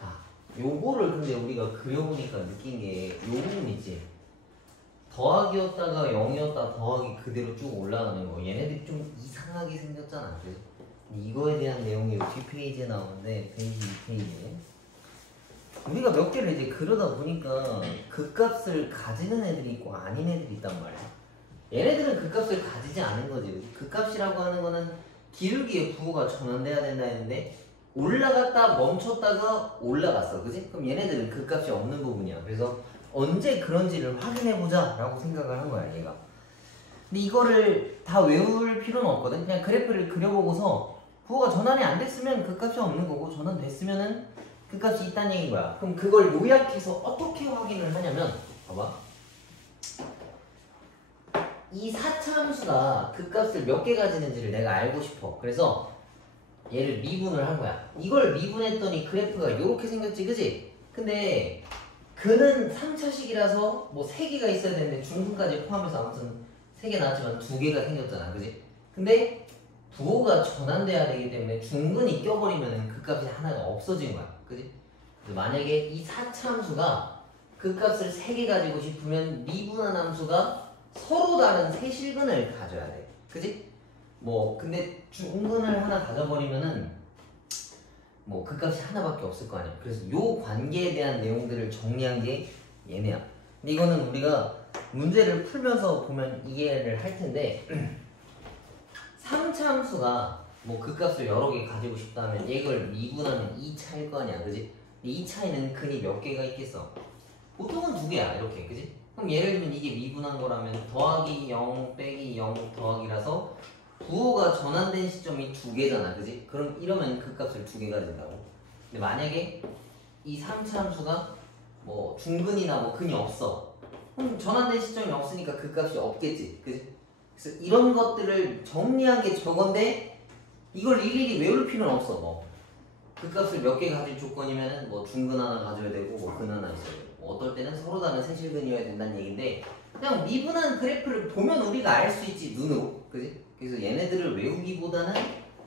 자, 요거를 근데 우리가 그려보니까 느낀 게 요 부분 있지? 더하기였다가 0이었다 더하기 그대로 쭉 올라가는 거. 얘네들이 좀 이상하게 생겼잖아. 그래서 이거에 대한 내용이 뒷페이지에 나오는데 페이지 2페이지에 우리가 몇 개를 이제 그러다 보니까 극값을 가지는 애들이 있고 아닌 애들이 있단 말이야. 얘네들은 극값을 가지지 않은 거지. 극값이라고 하는 거는 기울기의 부호가 전환돼야 된다 했는데 올라갔다 멈췄다가 올라갔어. 그지? 그럼 얘네들은 극값이 없는 부분이야. 그래서 언제 그런지를 확인해보자 라고 생각을 한 거야 얘가. 근데 이거를 다 외울 필요는 없거든. 그냥 그래프를 그려보고서 부호가 전환이 안 됐으면 극값이 없는 거고 전환됐으면은 극값이 있다는 얘기인 거야. 그럼 그걸 요약해서 어떻게 확인을 하냐면 봐봐. 이 4차 함수가 극값을 몇 개 가지는지를 내가 알고 싶어. 그래서 얘를 미분을 한 거야. 이걸 미분했더니 그래프가 이렇게 생겼지, 그지? 근데 그는 3차식이라서 뭐 3개가 있어야 되는데 중근까지 포함해서 아무튼 3개 나왔지만 2개가 생겼잖아, 그지? 근데 부호가 전환돼야 되기 때문에 중근이 껴버리면 극값이 하나가 없어진 거야, 그지? 그래서 만약에 이 4차 함수가 극값을 3개 가지고 싶으면 미분한 함수가 서로 다른 세실근을 가져야 돼, 그지? 뭐 근데 중근을 하나 가져버리면은 뭐 극값이 하나밖에 없을 거 아니야. 그래서 요 관계에 대한 내용들을 정리한 게 얘네야. 근데 이거는 우리가 문제를 풀면서 보면 이해를 할 텐데 3차 함수가 뭐 극값을 여러 개 가지고 싶다면 이걸 미분하면 2차일 거 아니야, 그지? 2차에는 근이 몇 개가 있겠어? 보통은 2개야, 이렇게, 그지? 그럼 예를 들면 이게 미분한 거라면 더하기 0 빼기 0 더하기라서 부호가 전환된 시점이 2개잖아, 그지? 그럼 이러면 극값을 2개 가진다고. 근데 만약에 이 3차 함수가 뭐 중근이나 뭐 근이 없어. 그럼 전환된 시점이 없으니까 극값이 없겠지, 그지? 그래서 이런 것들을 정리한 게 저건데 이걸 일일이 외울 필요는 없어. 뭐 극값을 몇 개 가질 조건이면은 뭐 중근 하나 가져야 되고 뭐 근 하나 있어야 되고 뭐 어떨 때는 서로 다른 세실근이어야 된다는 얘기인데 그냥 미분한 그래프를 보면 우리가 알 수 있지, 눈으로, 그지? 그래서 얘네들을 외우기보다는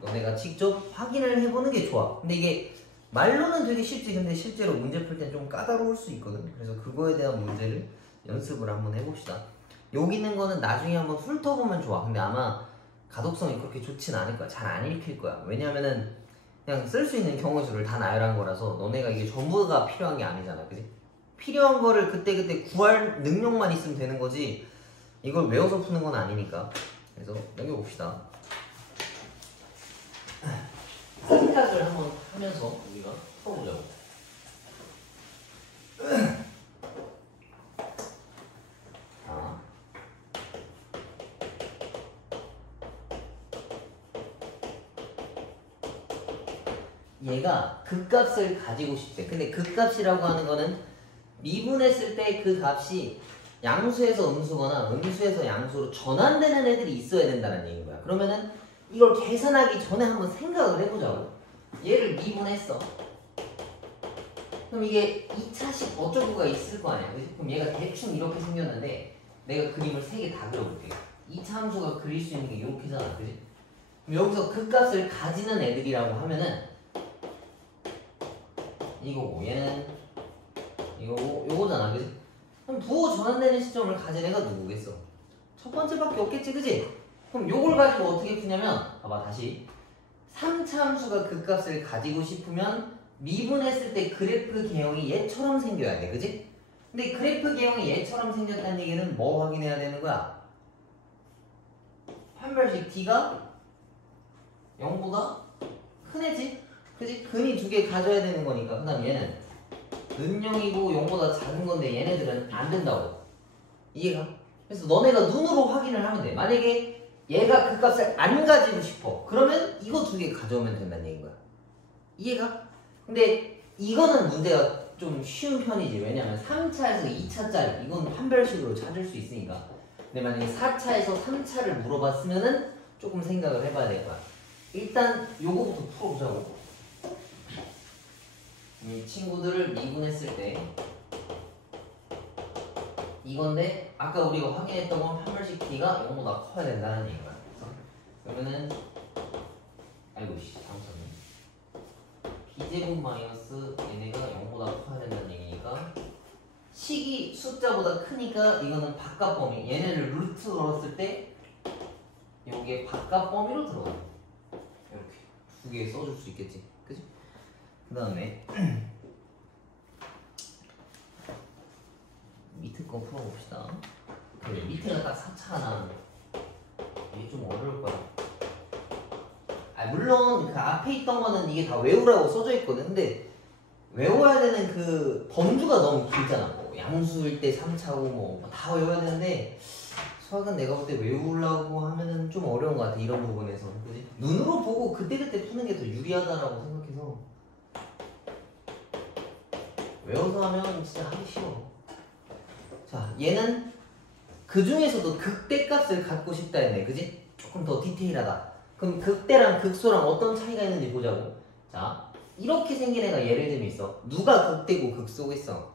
너네가 직접 확인을 해보는 게 좋아. 근데 이게 말로는 되게 쉽지, 근데 실제로 문제 풀 땐 좀 까다로울 수 있거든. 그래서 그거에 대한 문제를 연습을 한번 해봅시다. 여기 있는 거는 나중에 한번 훑어보면 좋아. 근데 아마 가독성이 그렇게 좋진 않을 거야. 잘 안 읽힐 거야. 왜냐면은 그냥 쓸 수 있는 경우 수를 다 나열한 거라서 너네가 이게 전부가 필요한 게 아니잖아, 그지? 필요한 거를 그때그때 구할 능력만 있으면 되는 거지 이걸 외워서 푸는 건 아니니까. 그래서 넘겨봅시다. 생각을 한번 하면서 우리가 풀어보자고. 자, 얘가 극값을 가지고 싶대. 근데 극값이라고 하는 거는 미분했을 때 그 값이 양수에서 음수거나 음수에서 양수로 전환되는 애들이 있어야 된다는 얘기인 거야. 그러면은 이걸 계산하기 전에 한번 생각을 해보자고. 얘를 미분했어. 그럼 이게 2차식 어쩌고가 있을 거 아니야, 그치? 그럼 얘가 대충 이렇게 생겼는데 내가 그림을 3개 다 그려볼게. 2차 함수가 그릴 수 있는 게 이렇게잖아, 그치? 그럼 여기서 극값을 가지는 애들이라고 하면은 이거고 얘는 이거고 요거잖아, 그치? 그럼 부호 전환되는 시점을 가진 애가 누구겠어? 첫 번째밖에 없겠지, 그치? 그럼 요걸 가지고 어떻게 푸냐면 봐봐, 다시 3차 함수가 극값을 가지고 싶으면 미분했을 때 그래프 개형이 얘처럼 생겨야 돼, 그치? 근데 그래프 개형이 얘처럼 생겼다는 얘기는 뭐 확인해야 되는 거야? 판별식 D가 0보다 큰 애지? 그치? 근이 2개 가져야 되는 거니까. 그 다음 얘는 는 0이고 0보다 작은 건데 얘네들은 안 된다고. 이해가? 그래서 너네가 눈으로 확인을 하면 돼. 만약에 얘가 그 값을 안 가지고 싶어. 그러면 이거 2개 가져오면 된다는 얘기인 거야. 이해가? 근데 이거는 문제가 좀 쉬운 편이지. 왜냐면 3차에서 2차짜리 이건 판별식으로 찾을 수 있으니까. 근데 만약에 4차에서 3차를 물어봤으면은 조금 생각을 해봐야 될 거야. 일단 요거부터 풀어보자고. 이 친구들을 미분했을 때 이건데 아까 우리가 확인했던 건 판별식 D가 0보다 커야 된다는 얘기야. 그러면은 아이고 씨 잘못했네. b제곱 마이너스 얘네가 0보다 커야 된다는 얘기니까 식이 숫자보다 크니까 이거는 바깥 범위 얘네를 루트 걸었을 때 여기에 바깥 범위로 들어가요. 이렇게 두 개 써줄 수 있겠지, 그치? 그 다음에 밑에 거 풀어봅시다. 그래, 밑에가 딱 4차가 나는데 이게 좀 어려울 거야. 물론 그 앞에 있던 거는 이게 다 외우라고 써져 있거든. 근데 외워야 되는 그 범주가 너무 길잖아. 뭐 양수일 때 3차고 뭐 다 외워야 되는데 수학은 내가 볼 때 외우려고 하면은 좀 어려운 것 같아. 이런 부분에서. 그지? 눈으로 보고 그때그때 푸는 게 더 유리하다라고 생각해서 외워서 하면 진짜 하기 쉬워. 자, 얘는 그 중에서도 극대값을 갖고 싶다 했네. 그지? 조금 더 디테일하다. 그럼 극대랑 극소랑 어떤 차이가 있는지 보자고. 자, 이렇게 생긴 애가 예를 들면 있어. 누가 극대고 극소겠어?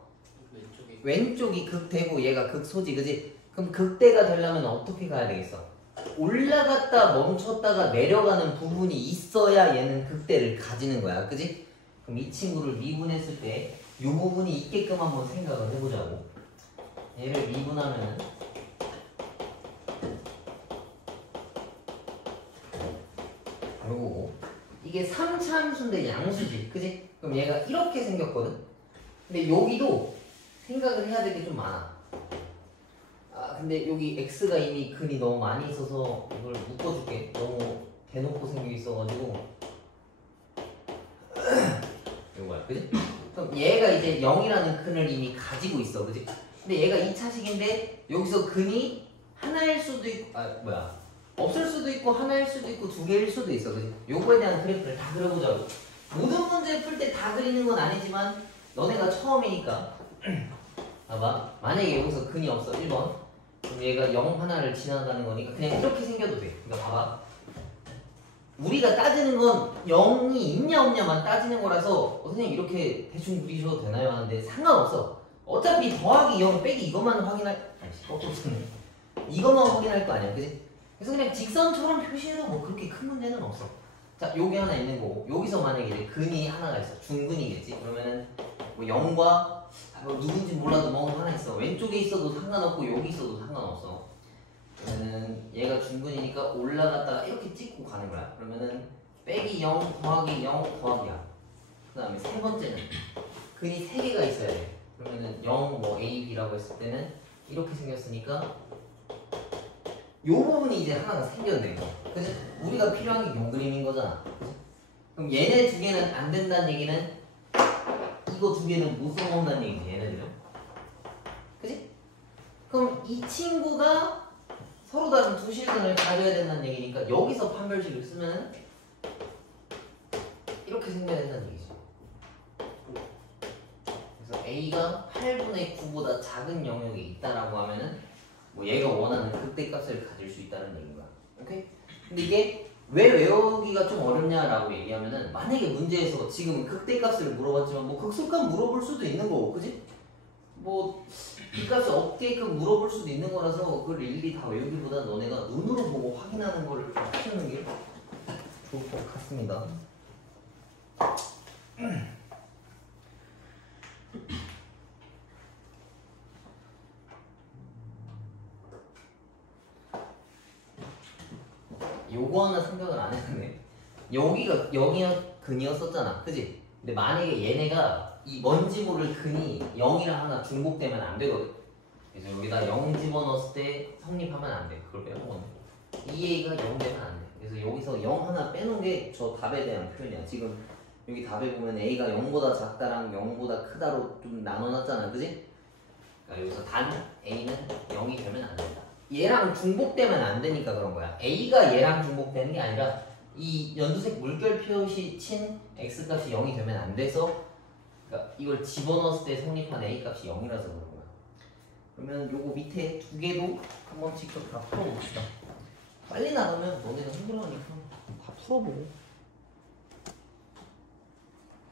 왼쪽이 극대고 얘가 극소지, 그지? 그럼 극대가 되려면 어떻게 가야 되겠어? 올라갔다 멈췄다가 내려가는 부분이 있어야 얘는 극대를 가지는 거야, 그지? 그럼 이 친구를 미분했을 때 이 부분이 있게끔 한번 생각을 해보자고. 얘를 미분하면은 요거 이게 3차 함수인데 양수지, 그지? 그럼 얘가 이렇게 생겼거든? 근데 여기도 생각을 해야 될 게 좀 많아. 근데 여기 x가 이미 근이 너무 많이 있어서 이걸 묶어줄게. 너무 대놓고 생겨 있어가지고 요거야, 그지? 그럼 얘가 이제 0이라는 근을 이미 가지고 있어, 그지? 근데 얘가 2차식인데 여기서 근이 하나일 수도 있고 없을 수도 있고 하나일 수도 있고 두 개일 수도 있어, 그지? 요거에 대한 그래프를 다 그려보자고. 모든 문제 풀 때 다 그리는 건 아니지만 너네가 처음이니까 봐봐. 만약에 여기서 근이 없어, 1번. 그럼 얘가 0 하나를 지나가는 거니까 그냥 이렇게 생겨도 돼. 그러니까 봐봐. 우리가 따지는 건 0이 있냐 없냐만 따지는 거라서 선생님 이렇게 대충 그리셔도 되나요? 하는데 상관없어. 어차피 더하기 0 빼기 이것만 확인할 이것만 확인할 거 아니야, 그지? 그래서 그냥 직선처럼 표시해도 뭐 그렇게 큰 문제는 없어. 자, 요게 하나 있는 거고 여기서 만약에 이제 근이 하나가 있어. 중근이겠지? 그러면은 뭐 0과 뭐 누군지 몰라도 뭐 하나 있어. 왼쪽에 있어도 상관없고 여기 있어도 상관없어. 그러면은 얘가 중근이니까 올라갔다가 이렇게 찍고 가는 거야. 그러면은 빼기 0 더하기 0 더하기야. 그 다음에 세 번째는 근이 3개가 있어야 돼. 그러면은 0 뭐 A, B라고 했을 때는 이렇게 생겼으니까 요 부분이 이제 하나가 생겼네. 그래서 우리가 필요한 게 요 그림인 거잖아. 그치? 그럼 얘네 두 개는 안 된다는 얘기는 이거 두 개는 못 써먹는다는 얘기지, 얘네들은. 그치? 그럼 이 친구가 서로 다른 두 실근을 가져야 된다는 얘기니까 여기서 판별식을 쓰면 이렇게 생겨야 된다는 얘기지. 그래서 A가 8분의 9보다 작은 영역에 있다라고 하면은 뭐 얘가 원하는 극대값을 가질 수 있다는 얘기인 거야. 오케이? 근데 이게 왜 외우기가 좀 어렵냐라고 얘기하면은 만약에 문제에서 지금 극대값을 물어봤지만 뭐 극소값 물어볼 수도 있는 거고, 그지? 뭐 이 값이 없게끔 물어볼 수도 있는 거라서 그걸 일일이 다 외우기보다 너네가 눈으로 보고 확인하는 거를 좀 하시는 게 좋을 것 같습니다. 요거 하나 생각을 안 했네. 여기가 0이야 근이었었잖아, 그지? 근데 만약에 얘네가 이 뭔지 모를 근이 0이랑 하나 중복되면 안 되거든. 그래서 여기다 0 집어넣었을 때 성립하면 안 돼. 그걸 빼놓은 건데 2a가 0 되면 안 돼. 그래서 여기서 0 하나 빼놓은 게 저 답에 대한 표현이야. 지금 여기 답에 보면 a가 0보다 작다랑 0보다 크다로 좀 나눠놨잖아, 그지? 그러니까 여기서 단 a는 0이 되면 안 된다. 얘랑 중복되면 안 되니까 그런 거야. a가 얘랑 중복되는 게 아니라 이 연두색 물결 표시 친 x값이 0이 되면 안 돼서, 그러니까 이걸 집어넣었을 때 성립한 a값이 0이라서 그런 거야. 그러면 요거 밑에 두 개도 한번 직접 다 풀어봅시다. 빨리 나가면 너네가 힘들어하니까 다 풀어보고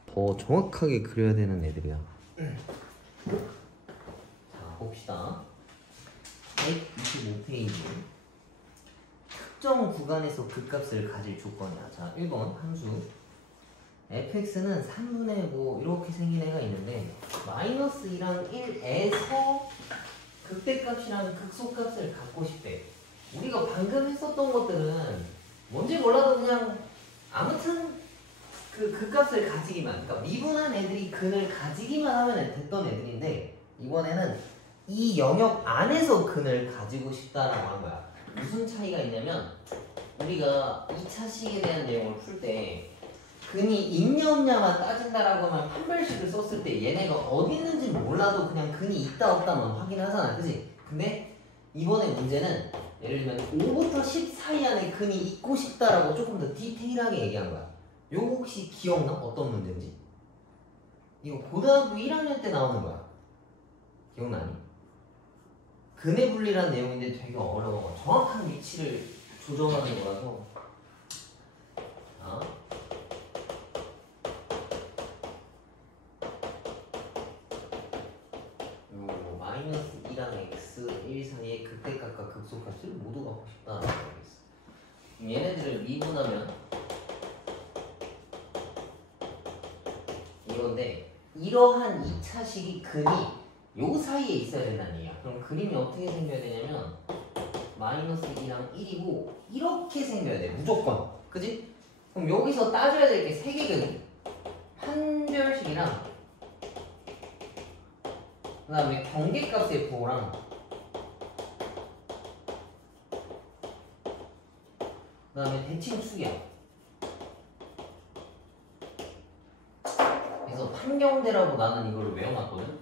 더 정확하게 그려야 되는 애들이야. 자, 봅시다. 125페이지. 특정 구간에서 그 값을 가질 조건이야. 자, 1번 함수 fx는 3분의 뭐 이렇게 생긴 애가 있는데 마이너스 2랑 1에서 극대값이랑 극소값을 갖고 싶대. 우리가 방금 했었던 것들은 뭔지 몰라도 그냥 아무튼 그 값을 가지기만, 그러니까 미분한 애들이 근을 가지기만 하면 됐던 애들인데 이번에는 이 영역 안에서 근을 가지고 싶다라고 한 거야. 무슨 차이가 있냐면 우리가 2차식에 대한 내용을 풀 때 근이 있냐 없냐만 따진다라고 하면 판별식을 썼을 때 얘네가 어디 있는지 몰라도 그냥 근이 있다 없다만 확인하잖아, 그지? 근데 이번에 문제는 예를 들면 5부터 10 사이 안에 근이 있고 싶다라고 조금 더 디테일하게 얘기한 거야. 요거 혹시 기억나? 어떤 문제인지? 이거 고등학교 1학년 때 나오는 거야. 기억나니? 근의 분리라는 내용인데 되게 어려워. 정확한 위치를 조정하는 거라서. 자. 요 마이너스 2랑 x 1 사이의 극대값과 극소값을 모두 갖고 싶다라고 하겠어. 얘네들을 미분하면 이건데 이러한 2차식이 근이 요 사이에 있어야 된다는 얘기야. 그럼 그림이 어떻게 생겨야 되냐면 마이너스 2랑 1이고 이렇게 생겨야 돼, 무조건. 그지? 그럼 여기서 따져야 될 게 3개거든. 판별식이랑 그 다음에 경계값의 부호랑 그 다음에 대칭축이야. 그래서 판경대라고 나는 이거를 외워놨거든.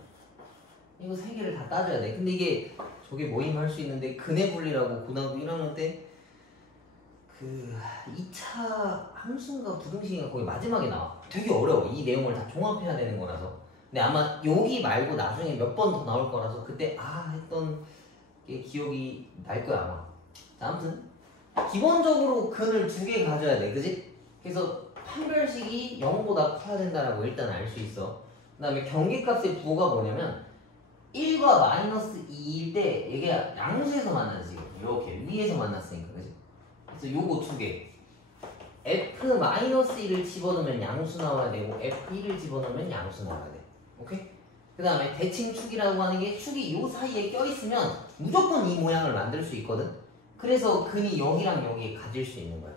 이거 3개를 다 따져야 돼. 근데 이게 저게 모임할 수 있는데 근의 분리라고 고등학교 1학년 때 그 2차 함수인가 부등식인가 거기 마지막에 나와. 되게 어려워. 이 내용을 다 종합해야 되는 거라서. 근데 아마 여기 말고 나중에 몇 번 더 나올 거라서 그때 했던 게 기억이 날 거야 아마. 자, 아무튼 기본적으로 근을 2개 가져야 돼, 그지? 그래서 판별식이 0보다 커야 된다라고 일단 알 수 있어. 그 다음에 경계값의 부호가 뭐냐면 1과 마이너스 2일 때 이게 양수에서 만나지. 이렇게 위에서 만났으니까, 그지? 그래서 요거 2개. f-1을 집어넣으면 양수 나와야 되고 f1을 집어넣으면 양수 나와야 돼. 오케이? 그 다음에 대칭축이라고 하는 게 축이 요 사이에 껴있으면 무조건 이 모양을 만들 수 있거든. 그래서 근이 여기랑 여기에 가질 수 있는 거야.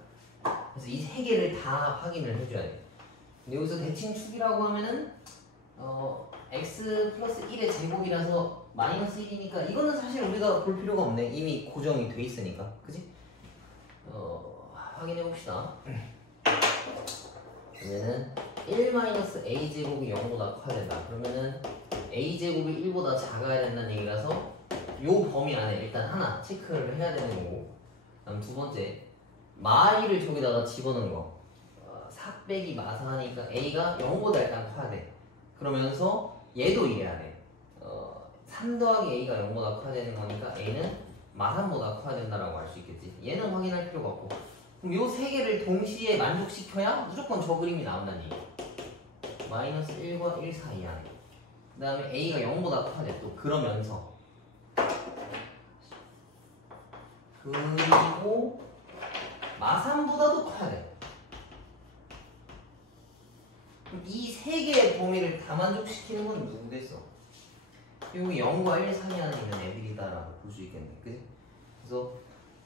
그래서 이 3개를 다 확인을 해줘야 돼. 근데 여기서 대칭축이라고 하면은 x 플러스 1의 제곱이라서 마이너스 1이니까 이거는 사실 우리가 볼 필요가 없네. 이미 고정이 돼 있으니까. 그지? 확인해 봅시다. 그러면은 1-a 제곱이 0보다 커야 된다. 그러면은 a 제곱이 1보다 작아야 된다는 얘기라서 요 범위 안에 일단 하나 체크를 해야 되는 거고, 다음 두 번째 마이를 저기다가 집어넣은 거. 4 빼기 마사하니까 a가 0보다 일단 커야 돼. 그러면서 얘도 이래야 돼. 3 더하기 a가 0보다 커야 되는 거니까 a는 마3보다 커야 된다라고 할 수 있겠지. 얘는 확인할 필요가 없고. 그럼 요 3개를 동시에 만족시켜야 무조건 저 그림이 나온다는 얘기. 마이너스 1과 1 사이 안에. 그 다음에 a가 0보다 커야 돼. 또 그러면서 그리고 마3보다도 커야 돼. 이 3개의 범위를 다 만족시키는 건 누구겠어? 여기 0과 1 사이 안에 있는 애들이다라고 볼 수 있겠네. 그치? 그래서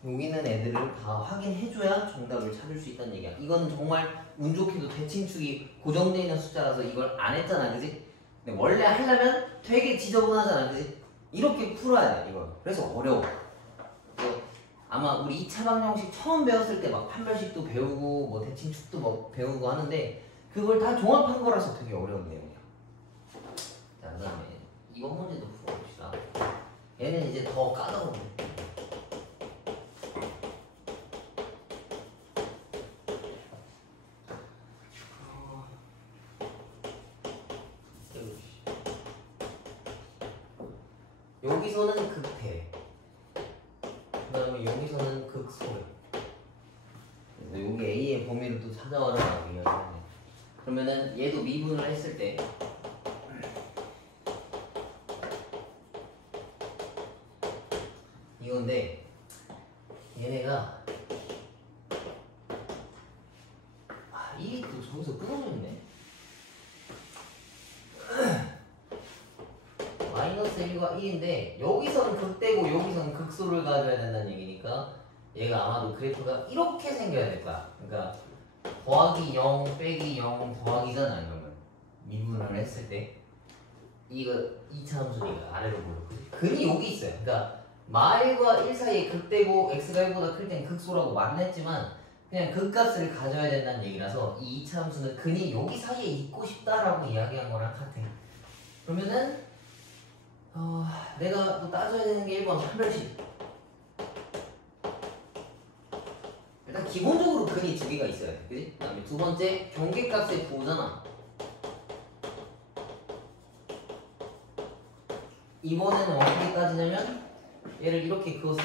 여기 있는 애들을 다 확인해줘야 정답을 찾을 수 있다는 얘기야. 이거는 정말 운 좋게도 대칭축이 고정되어 있는 숫자라서 이걸 안 했잖아, 그지? 근데 원래 하려면 되게 지저분하잖아, 그지? 이렇게 풀어야 돼, 이걸. 그래서 어려워. 그래서 아마 우리 2차 방정식 처음 배웠을 때 막 판별식도 배우고 뭐 대칭축도 뭐 배우고 하는데 그걸 다 종합한 거라서 되게 어려운 내용이야. 자, 그 다음에 이번 문제도 풀어봅시다. 얘는 이제 더 까다로워. 여기서는 극대, 그 다음에 여기서는 극소. 여기 A의 범위를 또 찾아와라라고 이야기하네. 그러면은 얘도 미분을 했을 때 이건데 얘네가 1이 또 저기서 끊어져 있네. 마이너스 1과 2인데 여기서는 극대고 여기서는 극소를 가져야 된다는 얘기니까 얘가 아마도 그래프가 이렇게 생겨야 될 거야. 그러니까 더하기 0 빼기 0 더하기잖아. 이러면 미분을 했을 때 이거 2차 함수니까 아래로 보여. 근이 여기 있어요. 그러니까 마일과 1 사이에 극대고 x가 1보다 클 땐 극소라고 말은 했지만 그냥 극값을 가져야 된다는 얘기라서 이 2차 함수는 근이 여기 사이에 있고 싶다라고 이야기한 거랑 같아. 그러면은 내가 또 따져야 되는 게 1번 판별식. 일단 기본적으로 근이 두 개가 있어야 돼. 그지? 그 다음에 두 번째 경계값의 부호잖아. 이번에는 어떻게 따지냐면 얘를 이렇게 그었을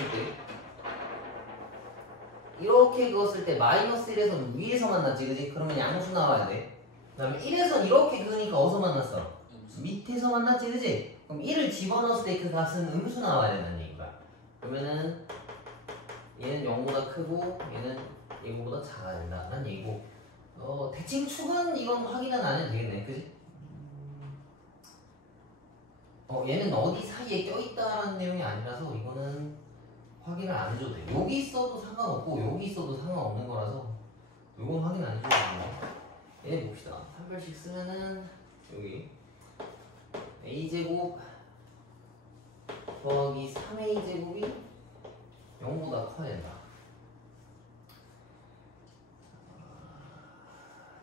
때 마이너스 1에서는 위에서 만났지. 그지? 그러면 양수 나와야 돼. 그 다음에 1에서는 이렇게 그으니까 어디서 만났어? 밑에서 만났지. 그지? 그럼 1을 집어넣었을 때 그 값은 음수 나와야 된다는 얘기야. 그러면은 얘는 0보다 크고 얘는 얘보다 작아야 된다는 얘기고 대칭 축은 이건 확인은 안 해도 되겠네. 그지? 얘는 어디 사이에 껴있다라는 내용이 아니라서 이거는 확인을 안 해줘도 돼. 여기 있어도 상관없고 여기 있어도 상관없는 거라서 이건 확인 안 해줘도 돼. 얘 봅시다. 판별식 쓰면은 여기 a제곱 더하기 3a제곱이 0보다 커야 된다.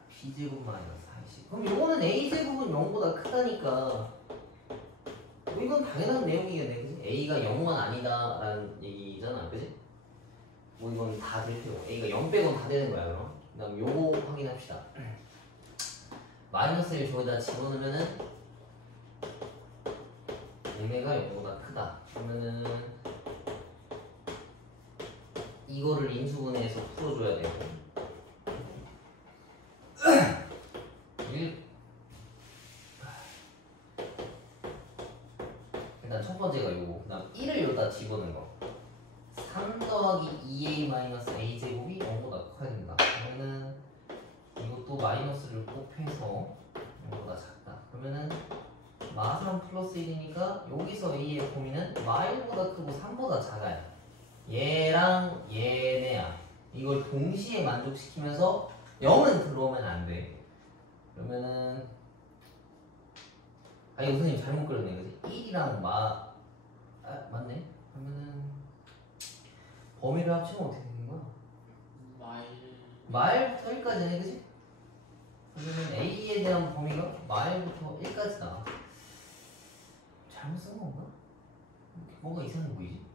b제곱 마이너스 40. 그럼 요거는 a제곱은 0보다 크다니까 이건 당연한 내용이겠네. 그지? a가 0은 아니다 라는 얘기잖아. 그지? 뭐 이건 다 될 테고 a가 0 빼고는 다 되는 거야. 그럼 그 다음 요거 확인합시다. 마이너스 1 저기다 집어넣으면은 얘네가 0보다 크다. 그러면은 이거를 인수분해해서 풀어줘야 되고 1 일단 첫 번째가 요거. 그 다음 1을 여기다 집어넣은 거 3 더하기 2a 마이너스 a 제곱이 0보다 커야 된다. 그러면은 이것도 마이너스를 곱해서 0보다 작다. 그러면은 마3 플러스 1이니까 여기서 a의 범위는 마1보다 크고 3보다 작아요. 얘랑 얘네야. 이걸 동시에 만족시키면서 0은 들어오면 안 돼. 그러면은 이거 선생님 잘못 그렸네. 그지? 1이랑 맞네? 그러면은 범위를 합치면 어떻게 되는 거야? 마일부터 1까지네. 그지? 그러면 a에 대한 범위가 마일부터 1까지다. 잘못 쓴 건가? 뭔가 이상해 보이지?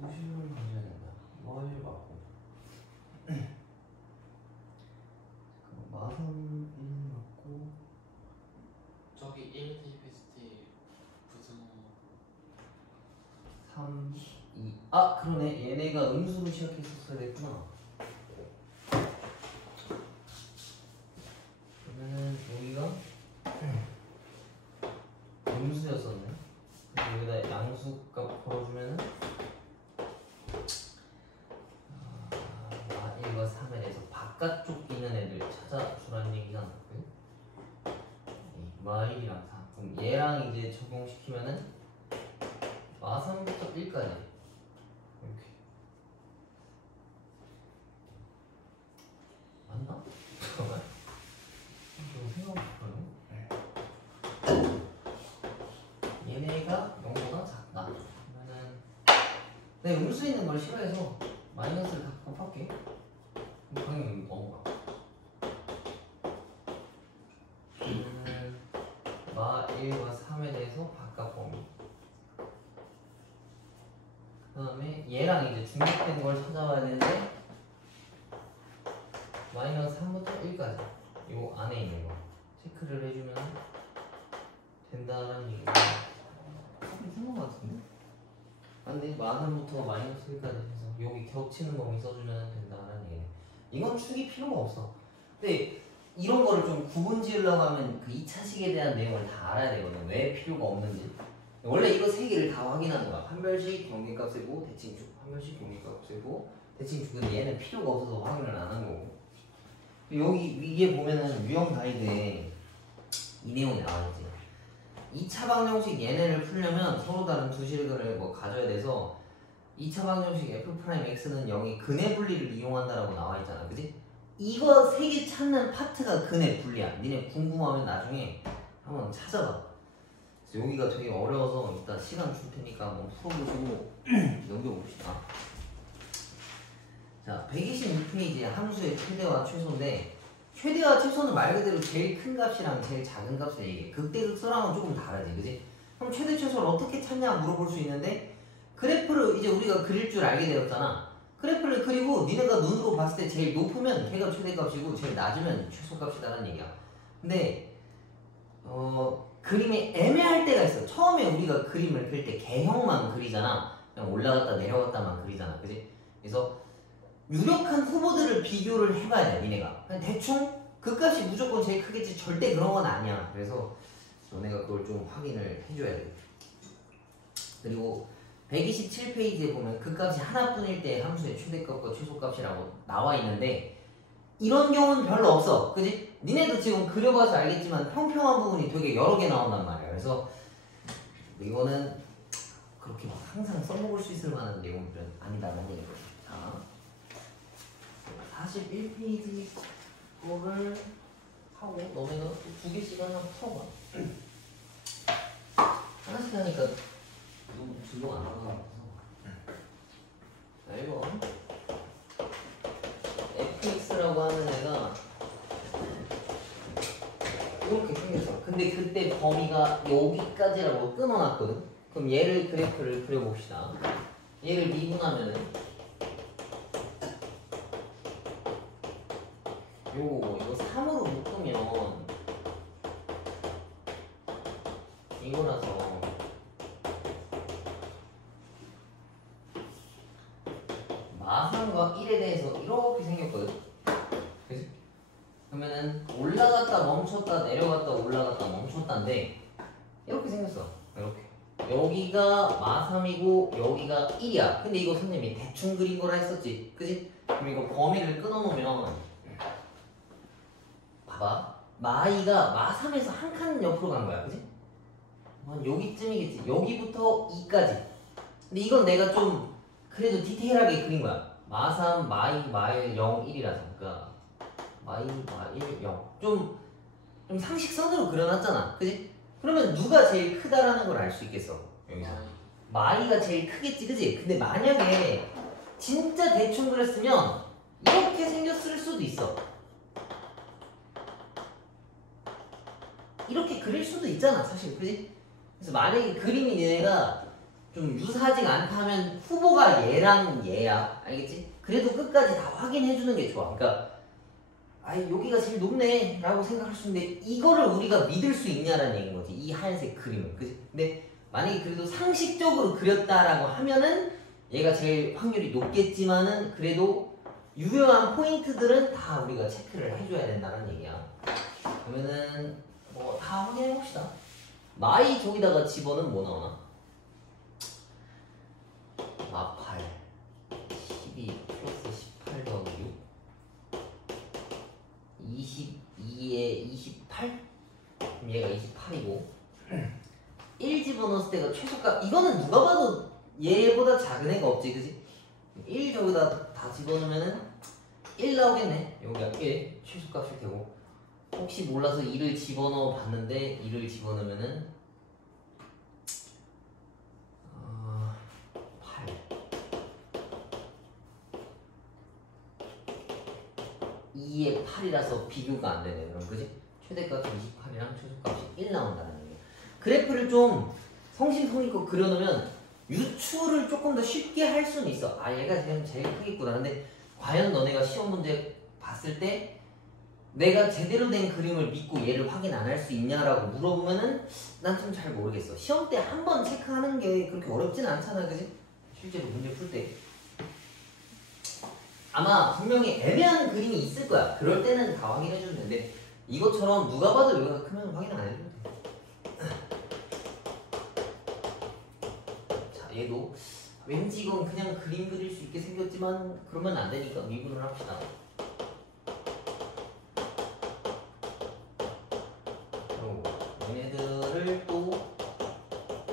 도시를 가져야 된다. 뭘 맞고 마선 1 맞고 저기 1 대입했을 때 부승 3, 2 그러네. 얘네가 음수로 시작했었어야 됐구나. 그러면은 여기가 음수였었네. 여기다 양수값 걸어주면은 1과 3에 대해서 바깥쪽 있는 애들 찾아주라는 얘기잖아. 마1이랑 4. 그럼 얘랑 이제 적용시키면은 마3부터 1까지 이렇게 맞나? 잠깐만. 좀 생각해볼까요? 얘네가 0보다 작다. 그러면은 내가 음수 있는 걸 싫어해서 마이너스를 다 곱할게. 그럼 당연히 넘어가. 그러면은 마1과 3에 대해서 바깥 범위. 그 다음에 얘랑 이제 중립된 걸 찾아와야 되는데 마이너스 3부터 1까지 요 안에 있는 거 체크를 해주면 된다는 얘기입니다. 쓴 거 같은데? 근데 마늘부터 마이너스 1까지 해서 여기 겹치는 범위 써주면 된다는 얘기네. 이건 축이 필요가 없어. 근데 이런 거를 좀 구분 지으려고 하면 그 2차식에 대한 내용을 다 알아야 되거든. 왜 필요가 없는지. 원래 이거 세 개를 다 확인하는 거야. 판별식, 경계값 세고, 대칭축. 판별식, 경계값 세고, 대칭축은 얘는 필요가 없어서 확인을 안 한 거고. 여기 위에 보면은 유형 가이드에 이 내용이 나와있지. 2차 방정식 얘네를 풀려면 서로 다른 두 실근을 뭐 가져야 돼서 2차 방정식 f'x는 0이 근의 분리를 이용한다라고 나와있잖아. 그지? 이거 세 개 찾는 파트가 근의 분리야. 니네 궁금하면 나중에 한번 찾아봐. 여기가 되게 어려워서 이따 시간 줄 테니까 한번 풀어보시고 넘겨봅시다. 자, 126페이지에 함수의 최대와 최소인데 최대와 최소는 말 그대로 제일 큰 값이랑 제일 작은 값을 얘기해. 극대극소랑은 조금 다르지, 그지? 그럼 최대 최소를 어떻게 찾냐 물어볼 수 있는데 그래프를 이제 우리가 그릴 줄 알게 되었잖아. 그래프를 그리고 니네가 눈으로 봤을 때 제일 높으면 걔가 최대값이고 제일 낮으면 최소값이다라는 얘기야. 근데 그림이 애매할 때가 있어. 처음에 우리가 그림을 그릴 때 개형만 그리잖아. 그냥 올라갔다 내려갔다만 그리잖아, 그지? 그래서 유력한 후보들을 비교를 해봐야 돼, 니네가. 그냥 대충 그 값이 무조건 제일 크겠지 절대 그런 건 아니야. 그래서 너네가 그걸 좀 확인을 해줘야 돼. 그리고 127페이지에 보면 그 값이 하나뿐일 때 함수의 최대값과 최소값이라고 나와 있는데 이런 경우는 별로 없어, 그지? 니네도 지금 그려봐서 알겠지만 평평한 부분이 되게 여러 개 나온단 말이야. 그래서 이거는 그렇게 막 항상 써먹을 수 있을 만한 내용들은 아니다라는 얘기거든. 자, 41페이지 거를 하고 너네가 두 개씩 하나 풀어봐. 하나씩 하니까 너무 진도가 안 나가서. 자, 이거 fx라고 하는 애가 이렇게 생겼어. 근데 그때 범위가 여기까지라고 끊어놨거든. 그럼 얘를 그래프를 그려봅시다. 얘를 미분하면은 이거 3으로 묶으면 이거라서 마상과 1에 대해서 이렇게 생겼거든. 그치? 그러면은 올라갔다 멈췄다 내려갔다 올라갔다 멈췄다인데 이렇게 생겼어. 이렇게 여기가 마3이고 여기가 1이야. 근데 이거 선생님이 대충 그린 거라 했었지, 그치? 그럼 이거 범위를 끊어놓으면 봐봐, 마이가 마3에서 한 칸 옆으로 간 거야, 그치? 한 여기쯤이겠지. 여기부터 2까지. 근데 이건 내가 좀 그래도 디테일하게 그린 거야. 마3, 마일 0, 1이라서. 그러니까 마일, 0. 좀 상식선으로 그려놨잖아, 그치? 그러면 누가 제일 크다라는 걸 알 수 있겠어, 여기서. 마이가 제일 크겠지, 그치? 근데 만약에 진짜 대충 그렸으면 이렇게 생겼을 수도 있어. 이렇게 그릴 수도 있잖아, 사실, 그지? 그래서 만약에 그림이 얘네가 좀 유사하지가 않다면 후보가 얘랑 얘야, 알겠지? 그래도 끝까지 다 확인해주는 게 좋아. 그러니까 여기가 제일 높네 라고 생각할 수 있는데 이거를 우리가 믿을 수 있냐라는 얘기인 거지, 이 하얀색 그림을, 그지? 근데 만약에 그래도 상식적으로 그렸다라고 하면은 얘가 제일 확률이 높겠지만은 그래도 유효한 포인트들은 다 우리가 체크를 해줘야 된다는 얘기야. 그러면은 뭐 다 확인해봅시다. 마이 저기다가 집어는 뭐 나오나? 마8 12 플러스 18 더하기 6 22에 28? 그럼 얘가 28이고 1 집어넣었을 때가 최소값. 이거는 누가 봐도 얘보다 작은 애가 없지, 그지? 1 저기다 다 집어넣으면은 1 나오겠네. 여기가 1 최소값일 테고, 혹시 몰라서 2를 집어넣어 봤는데 2를 집어넣으면은 8. (2에 8이라서) 비교가 안 되네. 그럼 그지? 최대값이 28이랑 최소값이 1 나온다는 얘기야. 그래프를 좀 성심성의껏 그려놓으면 유추를 조금 더 쉽게 할 수는 있어. 얘가 지금 제일 크겠구나. 근데 과연 너네가 시험 문제 봤을 때 내가 제대로 된 그림을 믿고 얘를 확인 안 할 수 있냐라고 물어보면은 난 좀 잘 모르겠어. 시험 때 한 번 체크하는 게 그렇게 어렵진 않잖아, 그지? 실제로 문제 풀 때. 아마 분명히 애매한 그림이 있을 거야. 그럴 때는 다 확인해주면 되는데 이것처럼 누가 봐도 여기가 크면 확인 안 해주면 돼. 자, 얘도 왠지 이건 그냥 그림 그릴 수 있게 생겼지만 그러면 안 되니까 미분을 합시다. 그리고 얘네들을 또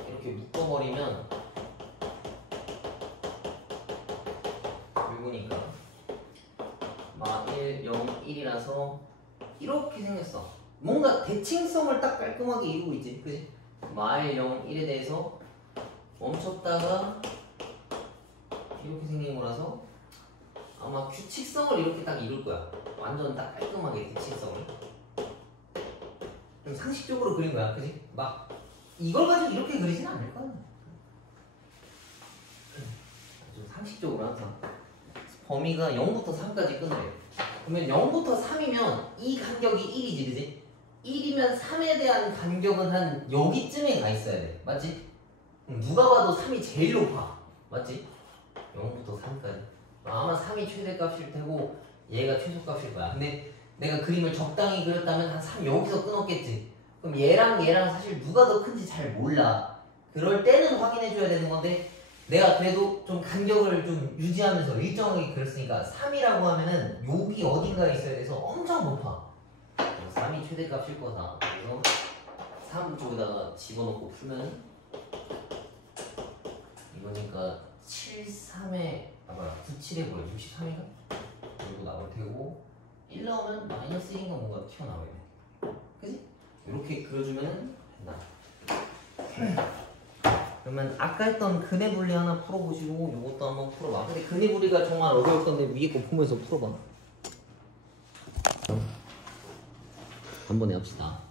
이렇게 묶어버리면 미분이니까 마 1, 0, 1이라서 이렇게 생겼어. 뭔가 대칭성을 딱 깔끔하게 이루고 있지, 그지? 마1, 0, 1에 대해서 멈췄다가 이렇게 생긴 거라서 아마 규칙성을 이렇게 딱 이룰 거야. 완전 딱 깔끔하게 규칙성을. 좀 상식적으로 그린 거야, 그지? 막 이걸 가지고 이렇게 그리진 않을 거야. 좀 상식적으로 항상 범위가 0부터 3까지 끊으래. 그러면 0부터 3이면 이 간격이 1이지, 그지? 1이면 3에 대한 간격은 한 여기쯤에 가 있어야 돼, 맞지? 누가 봐도 3이 제일 높아, 맞지? 0부터 3까지. 아마 3이 최대값일 테고 얘가 최소값일 거야. 근데 내가 그림을 적당히 그렸다면 한 3 여기서 끊었겠지. 그럼 얘랑 사실 누가 더 큰지 잘 몰라. 그럴 때는 확인해 줘야 되는 건데 내가 그래도 좀 간격을 좀 유지하면서 일정하게 그렸으니까 3이라고 하면은 여기 어딘가에 있어야 돼서 엄청 높아. 3이 최대값일 거다. 그래서 3 쪽에다가 집어넣고 풀면 이거니까 7, 3에 97에 뭐야? 63인가? 그리고 나올 테고 1 나오면 마이너스 1인가 뭔가 튀어나오겠네. 그지? 이렇게 그려주면 된다. 그러면 아까 했던 근해 분리 하나 풀어보시고 이것도 한번 풀어봐. 근데 근해 분리가 정말 어려울 건데 위에 거 보면서 풀어봐. 한번 해봅시다.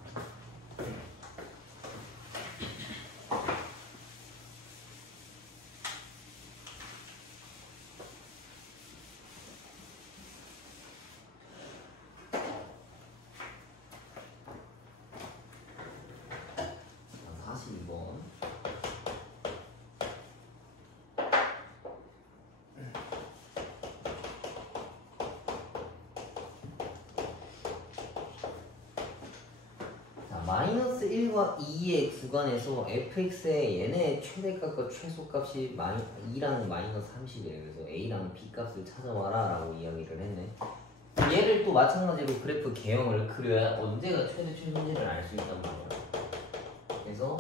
마이너스 1과 2의 구간에서 fx의 얘네 최대값과 최소값이 2랑 마이너스 30이에요. 그래서 a랑 b값을 찾아와라 라고 이야기를 했네. 얘를 또 마찬가지로 그래프 개형을 그려야 언제가 최대 최소인지를 알 수 있단 말이야. 그래서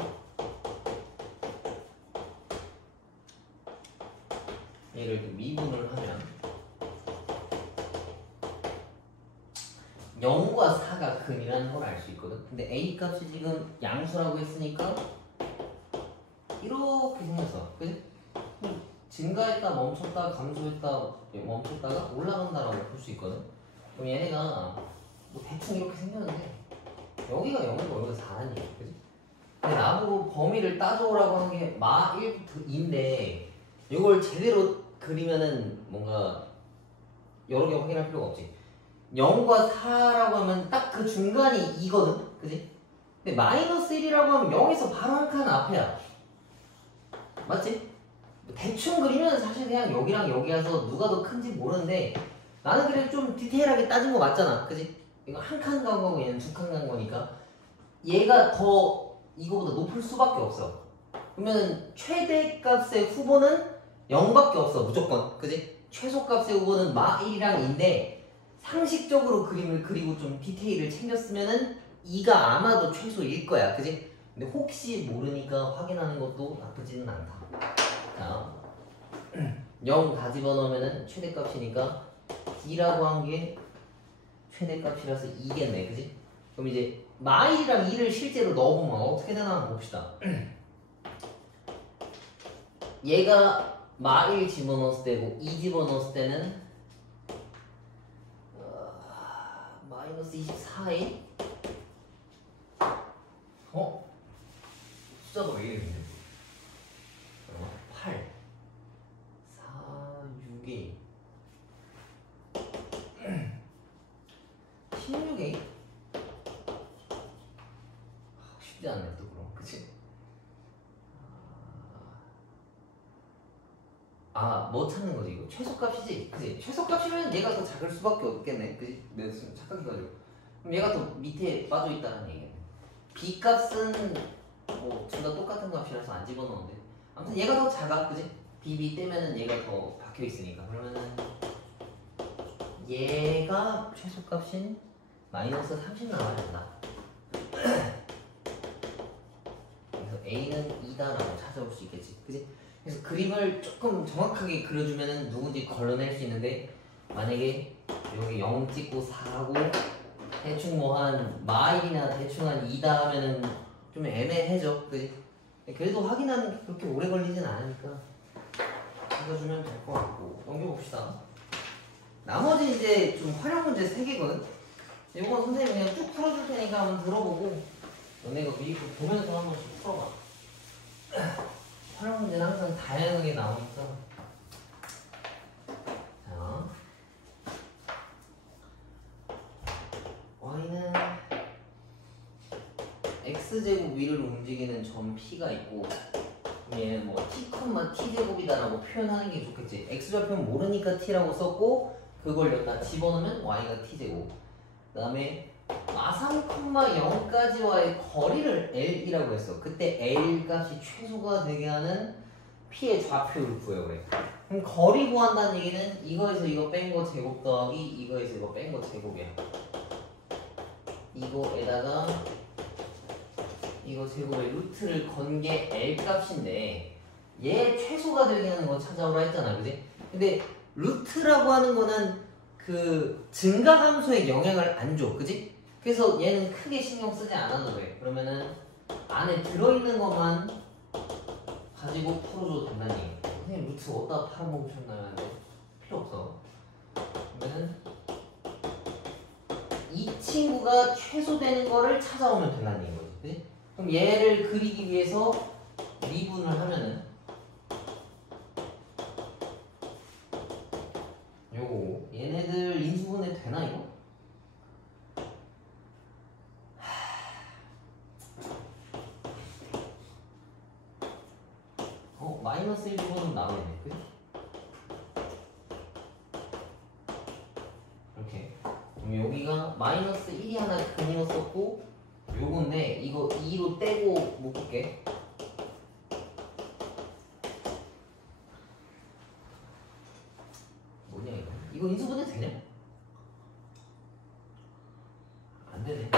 얘를 또 미분을 하면 0과 4가 근이라는 걸 알 수 있거든. 근데 a 값이 지금 양수라고 했으니까 이렇게 생겼어, 그치? 증가했다 멈췄다 감소했다 멈췄다가 올라간다라고 볼 수 있거든. 그럼 얘네가 뭐 대충 이렇게 생겼는데 여기가 0이고 여기가 4라는 얘기야, 그치? 근데 나보고 범위를 따져오라고 한 게 마 1부터 2인데 이걸 제대로 그리면은 뭔가 여러 개 확인할 필요가 없지. 0과 4라고 하면 딱 그 중간이 2거든, 그지? 근데 마이너스 1이라고 하면 0에서 바로 한 칸 앞이야, 맞지? 대충 그리면 사실 그냥 여기랑 여기라서 누가 더 큰지 모르는데 나는 그래 좀 디테일하게 따진 거 맞잖아, 그지? 이거 한 칸 간 거고 얘는 두 칸 간 거니까 얘가 더 이거보다 높을 수밖에 없어. 그러면 최대값의 후보는 0밖에 없어, 무조건, 그지? 최소값의 후보는 마 1이랑 2인데 상식적으로 그림을 그리고 좀 디테일을 챙겼으면은 2가 아마도 최소일 거야, 그지? 근데 혹시 모르니까 확인하는 것도 나쁘지는 않다. 자, 0 다 집어넣으면은 최대값이니까 D라고 한 게 최대값이라서 2겠네, 그지? 그럼 이제 마1이랑 2를 실제로 넣어보면 어떻게 되나 한번 봅시다. 얘가 마1 집어넣었을 때고 2 집어넣었을 때는 마이너스 24에 숫자가 왜 이래 근데 8 4 6에 16에 뭐 찾는 거지 이거? 최소값이지, 그지? 최소값이면 얘가 더 작을 수밖에 없겠네, 그지? 내가 지금 착각해가지고. 그럼 얘가 더 밑에 빠져 있다는 얘기네. b 값은 뭐 둘 다 똑같은 값이라서 안 집어넣는데. 아무튼 얘가 더 작아, 그지? b 떼면은 얘가 더 박혀 있으니까. 그러면은 얘가 최소값인 마이너스 30 나와야 된다. 그래서 a는 2다라고 찾아올 수 있겠지, 그지? 그래서 그림을 조금 정확하게 그려주면은 누군지 걸러낼 수 있는데, 만약에 여기 0 찍고 4고 대충 뭐 한 마일이나 대충 한 2다 하면은 좀 애매해져, 그지? 그래도 확인하는 게 그렇게 오래 걸리진 않으니까 찾아주면 될 것 같고. 넘겨봅시다. 나머지 이제 좀 활용 문제 3개거든? 이건 선생님이 그냥 쭉 풀어줄 테니까 한번 들어보고 너네가 미리 보면서 한 번씩 풀어봐. 활용 문제는 항상 다양하게 나오니까. 자, y는 x제곱 위를 움직이는 점 p가 있고, 얘는 뭐 t, t제곱이다라고 표현하는 게 좋겠지. x좌표는 모르니까 t라고 썼고, 그걸 여기다 집어넣으면 y가 t제곱. 그 다음에 마3, 0까지와의 거리를 l이라고 했어. 그때 l 값이 최소가 되게 하는 p의 좌표를 구해요, 그래. 그럼 거리 구한다는 얘기는 이거에서 이거 뺀 거 제곱 더하기 이거에서 이거 뺀 거 제곱이야. 이거에다가 이거 제곱에 루트를 건 게 l 값인데, 얘 최소가 되게 하는 거 찾아오라 했잖아, 그지? 근데 루트라고 하는 거는 그 증가함수에 영향을 안 줘, 그지? 그래서 얘는 크게 신경 쓰지 않아도 돼. 그러면은 안에 들어있는 것만 가지고 풀어줘도 된다는 얘기. 선생님 루트 어디다 팔아먹으셨나요? 필요 없어. 그러면은 이 친구가 최소되는 거를 찾아오면 된다는 얘기인 거지, 그지? 그럼 얘를 그리기 위해서 미분을 하면은 요거 얘네들 인수분해 되나 이거? 마이너스 1 부분은 나오네, 그치? 이렇게. 그럼 여기가 마이너스 1이 하나 근이었었고, 요건데 이거 2로 떼고 묶을게. 뭐냐 이거? 이거 인수분해 되냐? 안 되네.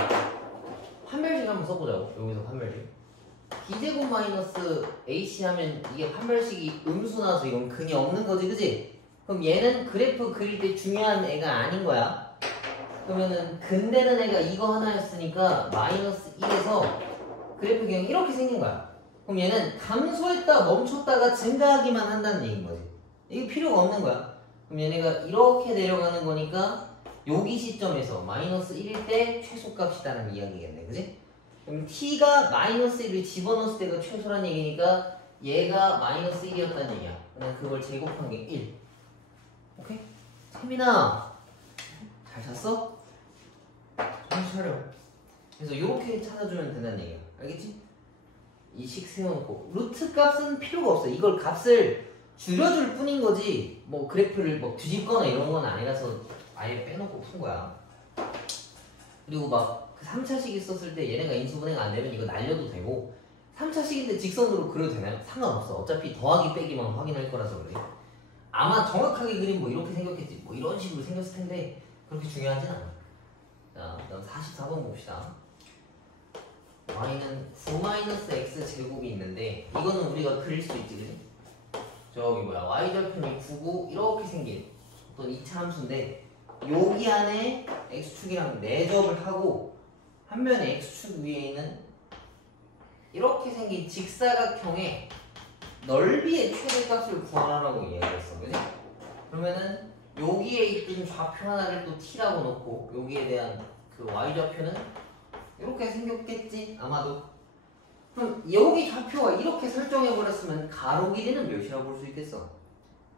판별식 한번 써보자고. 여기서 판별식. b제곱 마이너스 ac 하면 이게 판별식이 음수 나서 이건 근이 없는 거지, 그지? 그럼 얘는 그래프 그릴 때 중요한 애가 아닌 거야. 그러면은 근되는 애가 이거 하나였으니까 마이너스 1에서 그래프 그냥 이렇게 생긴 거야. 그럼 얘는 감소했다 멈췄다가 증가하기만 한다는 얘기인 거지. 이게 필요가 없는 거야. 그럼 얘네가 이렇게 내려가는 거니까 여기 시점에서 마이너스 1일 때 최소값이다라는 이야기겠네, 그지? 그럼 t가 마이너스 1을 집어넣었을 때가 최소란 얘기니까 얘가 마이너스 1이었다는 얘기야. 그냥 그걸 제곱한 게 1. 오케이? 세민아 잘 잤어? 정신 차려. 그래서 이렇게 찾아주면 된다는 얘기야. 알겠지? 이 식 세워놓고 루트 값은 필요가 없어. 이걸 값을 줄여줄 뿐인 거지 뭐 그래프를 뭐 뒤집거나 이런 건 아니라서 아예 빼놓고 푼 거야. 그리고 막 그 3차식 있었을 때 얘네가 인수분해가 안 되면 이거 날려도 되고, 3차식인데 직선으로 그려도 되나요? 상관없어. 어차피 더하기 빼기만 확인할 거라서 그래. 아마 정확하게 그리면 뭐 이렇게 생겼겠지. 뭐 이런 식으로 생겼을 텐데 그렇게 중요하진 않아. 자, 그다음 44번 봅시다. y는 9-x 제곱이 있는데 이거는 우리가 그릴 수 있지, 그지? 저기 뭐야, y절편이 9고 이렇게 생긴 어떤 2차 함수인데 여기 안에 x축이랑 내접을 하고 한 면에 x축 위에 있는 이렇게 생긴 직사각형의 넓이의 최대값을 구하라고 이야기했어, 그지? 그러면은 여기에 있던 좌표 하나를 또 t라고 놓고 여기에 대한 그 y좌표는 이렇게 생겼겠지 아마도. 그럼 여기 좌표가 이렇게 설정해버렸으면 가로 길이는 몇이라고 볼 수 있겠어?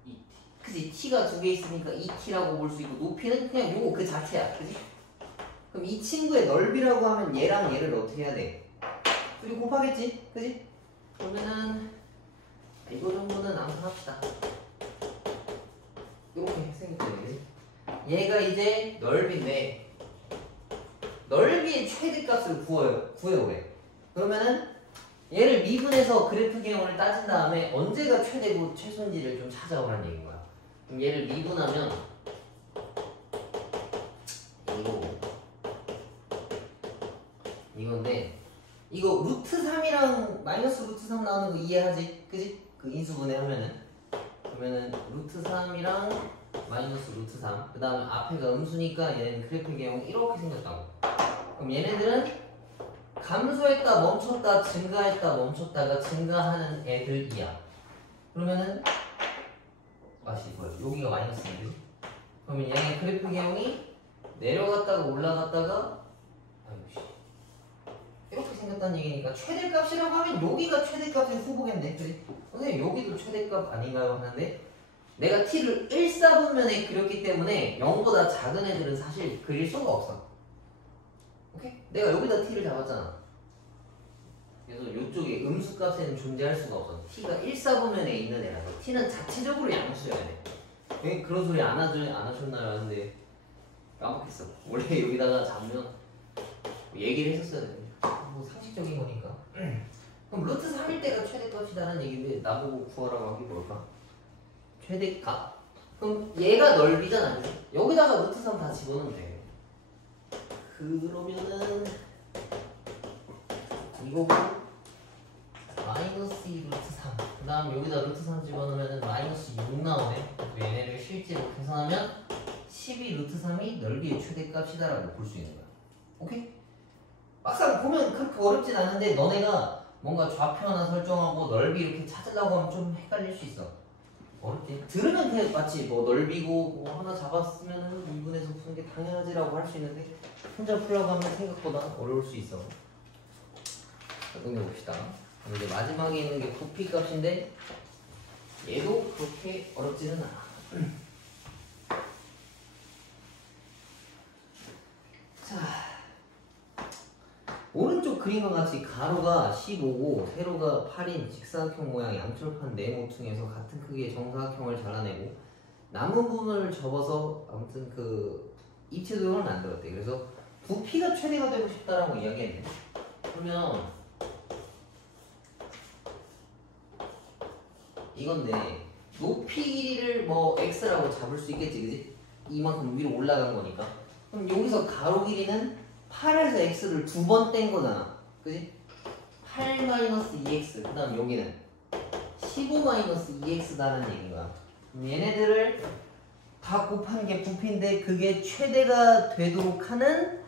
2t. 그치? t가 2개 있으니까 2t라고 볼 수 있고 높이는 그냥 요거 그 자체야, 그치? 그럼 이 친구의 넓이라고 하면 얘랑 얘를 어떻게 해야 돼? 둘이 곱하겠지? 그치? 그러면은 이거 정도는 아무튼 합시다. 얘가 이제 넓이인데 넓이의 최대값을 구해오래. 그러면은 얘를 미분해서 그래프 개형을 따진 다음에 언제가 최대고 최소인지를 좀 찾아오라는 얘기인 거야. 그럼 얘를 미분하면 이건데 이거 루트 3이랑 마이너스 루트 3 나오는 거 이해하지? 그지? 그 인수분해 하면은 그러면은 루트 3이랑 마이너스 루트 3 그 다음에 앞에가 음수니까 얘는 그래프 개형 이렇게 생겼다고. 그럼 얘네들은 감소했다 멈췄다 증가했다 멈췄다가 증가하는 애들이야. 그러면은 맛이 이거야. 여기가 마이너스네. 그지? 그러면 얘네 그래프 개형이 내려갔다가 올라갔다가 이렇게 생겼다는 얘기니까 최대값이라고 하면 여기가 최대값의 후보겠네. 그지? 선생님 여기도 최대값 아닌가요? 하는데 내가 t를 1사분면에 그렸기 때문에 0보다 작은 애들은 사실 그릴 수가 없어. 오케이? 내가 여기다 t를 잡았잖아. 그래서 이쪽에 음수값에는 존재할 수가 없어. t가 1사분면에 있는 애라서 t는 자체적으로 양수여야 돼. 왜 그런 소리 안 하셨나요? 하는데 깜빡했어. 원래 여기다가 잡으면 얘기를 했었어야 돼. 뭐 상식적인 거니까. 그럼 루트 3일 때가 최대값이다라는 얘기인데 나보고 구하라고 한 게 뭘까? 최대값. 그럼 얘가 넓이잖아. 그치? 여기다가 루트 3 다 집어넣으면 돼. 그러면은 이거고 마이너스 2 루트 3. 그 다음 여기다 루트 3 집어넣으면 마이너스 6 나오네. 얘네를 실제로 계산하면 12 루트 3이 넓이의 최대값이다라고 볼 수 있는 거야. 오케이? 막상 보면 그렇게 어렵진 않은데 너네가 뭔가 좌표 하나 설정하고 넓이 이렇게 찾으려고 하면 좀 헷갈릴 수 있어. 어렵지? 들으면 그냥 마치 뭐 넓이고 뭐 하나 잡았으면 미분해서 푸는 게 당연하지라고 할 수 있는데 혼자 풀려고 하면 생각보다 어려울 수 있어. 응해봅시다. 이제 마지막에 있는 게 부피 값인데 얘도 그렇게 어렵지는 않아. 자, 오른쪽 그림과 같이 가로가 15고 세로가 8인 직사각형 모양 양철판 네모퉁에서 같은 크기의 정사각형을 잘라내고 남은 부분을 접어서 아무튼 그 입체도형을 만들었대. 그래서 부피가 최대가 되고 싶다라고 이야기했네. 그러면 이건데 높이 길이를 뭐 x라고 잡을 수 있겠지, 그지? 이만큼 위로 올라간 거니까. 그럼 여기서 가로 길이는 8에서 x를 두 번 뗀 거잖아, 그지? 8-2x 그 다음 여기는 15-2x다라는 얘기인 거야. 그럼 얘네들을 다 곱한 게 부피인데 그게 최대가 되도록 하는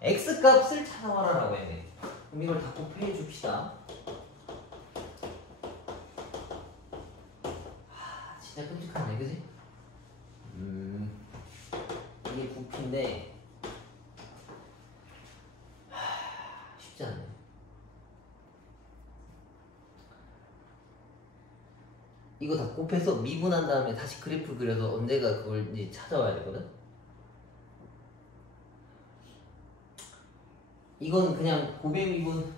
x값을 찾아와라라고 했네. 그럼 이걸 다 곱해 줍시다. 진짜 끔찍하네, 그지? 이게 부피인데 쉽지 않네. 이거 다 곱해서 미분한 다음에 다시 그래프를 그려서 언제가 그걸 이제 찾아와야 되거든? 이건 그냥 고배 미분을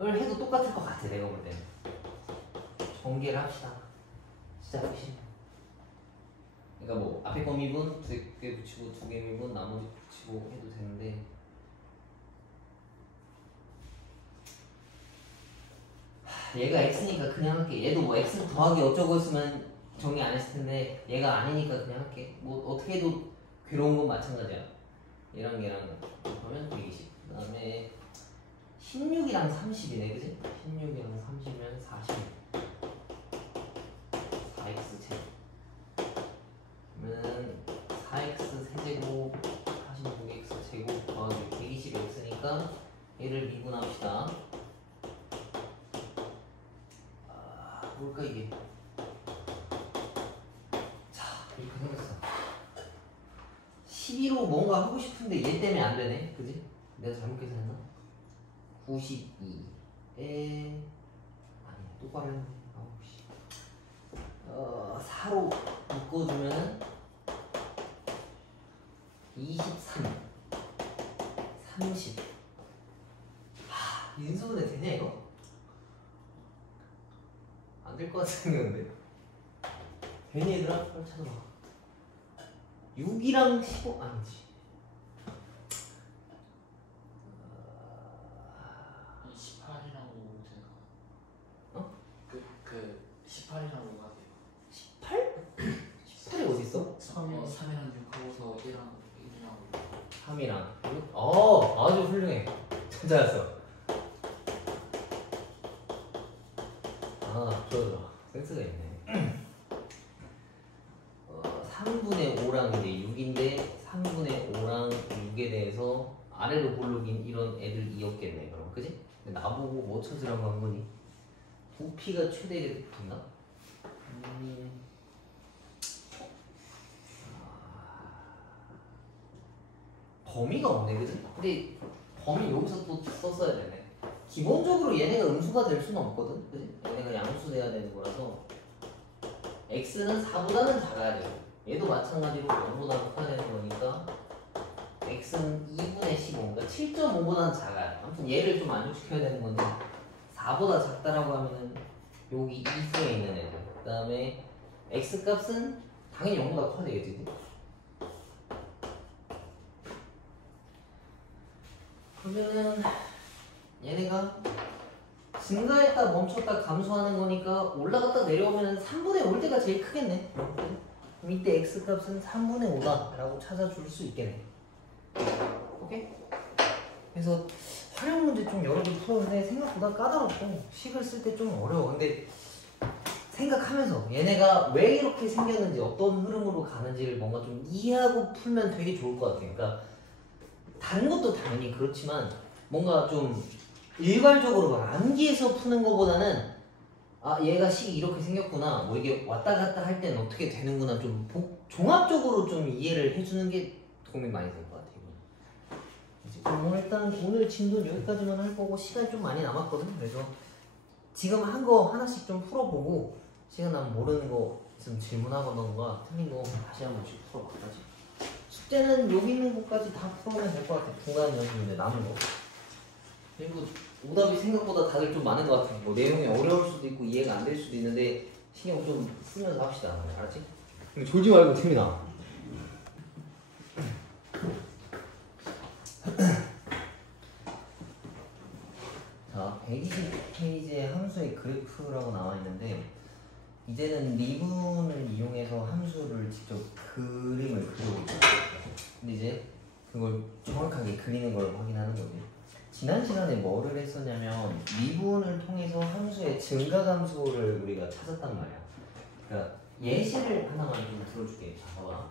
해도 똑같을 것 같아, 내가 볼 때는. 전개를 합시다. 진짜 하기 싫네. 그러니까 뭐 앞에 거 미분 2개 붙이고 2개 미분 나머지 붙이고 해도 되는데 얘가 x니까 그냥 할게. 얘도 뭐 x 더하기 어쩌고 했으면 정리 안 했을 텐데 얘가 아니니까 그냥 할게. 뭐 어떻게 해도 괴로운 건 마찬가지야. 얘랑 얘랑 그러면 120. 그 다음에 16이랑 30이네, 그지? 16이랑 30이면 40. 4x 제곱. 그러면 4x 세제곱 46x 제곱 더하기 120x니까 얘를 미분합시다. 뭘까 이게? 자, 이렇게 생겼어. 12로 뭔가 하고 싶은데 얘 때문에 안 되네, 그지? 내가 잘못 계산했나? 92에 아니 똑바로 했네. 4로 묶어주면은 23 30. 인수분해 되냐 이거? 안 될 것 같은 생겼는데. 되니 얘들아? 빨리 찾아봐. 6이랑 15 아니지. 이 18이랑 5 제가 어? 그 18이랑 5가 돼요. 18? 18이 어디 있어? 3이랑 6하고서 1이랑 5. 3이랑 6? 아주 훌륭해. 찾아왔어. 좋아. 센스가 있네. 3분의 5랑 이제 6인데 3분의 5랑 6에 대해서 아래로 고르긴 이런 애들이었겠네. 그럼 그지? 근데 나보고 뭐 찾으라고 한 거니? 부피가 최대에 붙나? 범위가 없네, 그지? 근데 범위 여기서 또 썼어야 되네. 기본적으로 얘네가 음수가 될 수는 없거든, 그지? 얘네가 양수돼야 되는 거라서 x는 4보다는 작아야 돼요. 얘도 마찬가지로 0보다 커야 되는 거니까 x는 2분의 15, 그러니까 7.5보다는 작아요. 아무튼 얘를 좀 만족시켜야 되는 건데 4보다 작다라고 하면은 여기 이수에 있는 애들, 그 다음에 x 값은 당연히 0보다 커야 되겠지. 그러면은 얘네가 증가했다 멈췄다 감소하는 거니까 올라갔다 내려오면 3분의 5일 때가 제일 크겠네. 그럼 이때 x 값은 3분의 5다 라고 찾아줄 수 있겠네. 오케이? 그래서 활용 문제 좀 여러 개 풀었는데 생각보다 까다롭고 식을 쓸 때 좀 어려워. 근데 생각하면서 얘네가 왜 이렇게 생겼는지 어떤 흐름으로 가는지를 뭔가 좀 이해하고 풀면 되게 좋을 것 같아. 그러니까 다른 것도 당연히 그렇지만 뭔가 좀 일괄적으로 막 암기해서 푸는 것보다는 얘가 식이 이렇게 생겼구나, 뭐 이게 왔다 갔다 할 때는 어떻게 되는구나, 좀 종합적으로 좀 이해를 해주는 게 도움이 많이 될 것 같아요. 일단 오늘 진도는 여기까지만 할 거고 시간이 좀 많이 남았거든. 그래서 지금 한 거 하나씩 좀 풀어보고 시간 나면 모르는 거 있으면 질문하거나 틀린 거 다시 한 번씩 풀어봐야지. 숙제는 여기 있는 것까지 다 풀어오면 될 것 같아. 중간 연습인데 남은 거. 그리고 오답이 생각보다 다들 좀 많은 것 같아. 뭐 내용이 어려울 수도 있고 이해가 안 될 수도 있는데 신경 좀 쓰면서 합시다. 알았지? 졸지 말고 팀이다. 자, 120페이지에 함수의 그래프라고 나와 있는데 이제는 리분을 이용해서 함수를 직접 그림을 그려보고 있어요. 근데 이제 그걸 정확하게 그리는 걸 확인하는 거지. 지난 시간에 뭐를 했었냐면 미분을 통해서 함수의 증가함수를 우리가 찾았단 말이야. 그러니까 예시를 하나만 좀 들어줄게. 자, 봐봐.